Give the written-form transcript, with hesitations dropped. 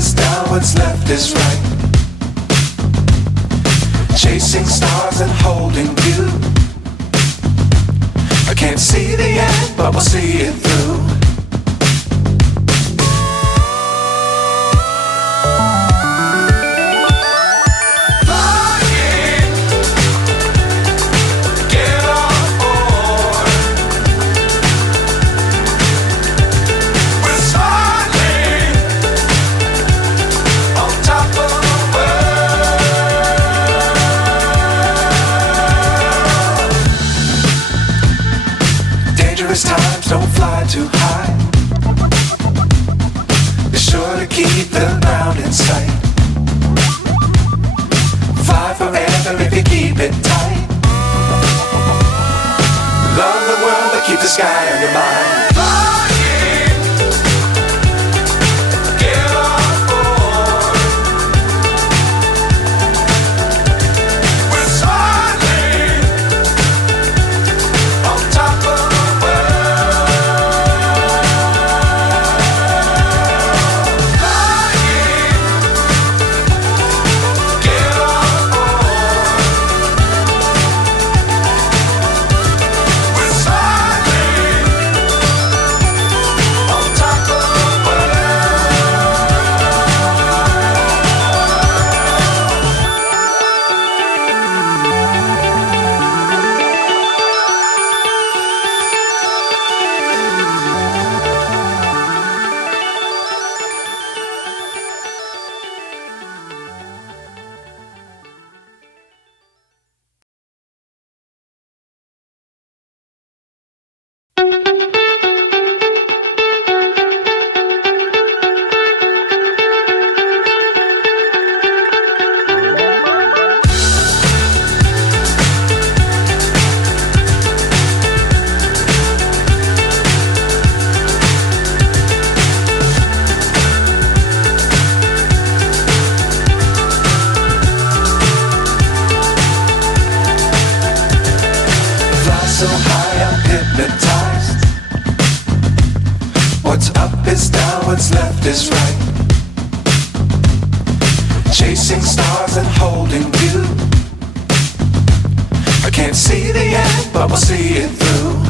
is down, what's left is right. Chasing stars and holding you. I can't see the end, but we'll see it through. Times don't fly too high. Be sure to keep the ground in sight. Fly forever if you keep it tight. Love the world but keep the sky on your mind. So high I'm hypnotized. What's up is down, what's left is right. Chasing stars and holding you. I can't see the end, but we'll see it through.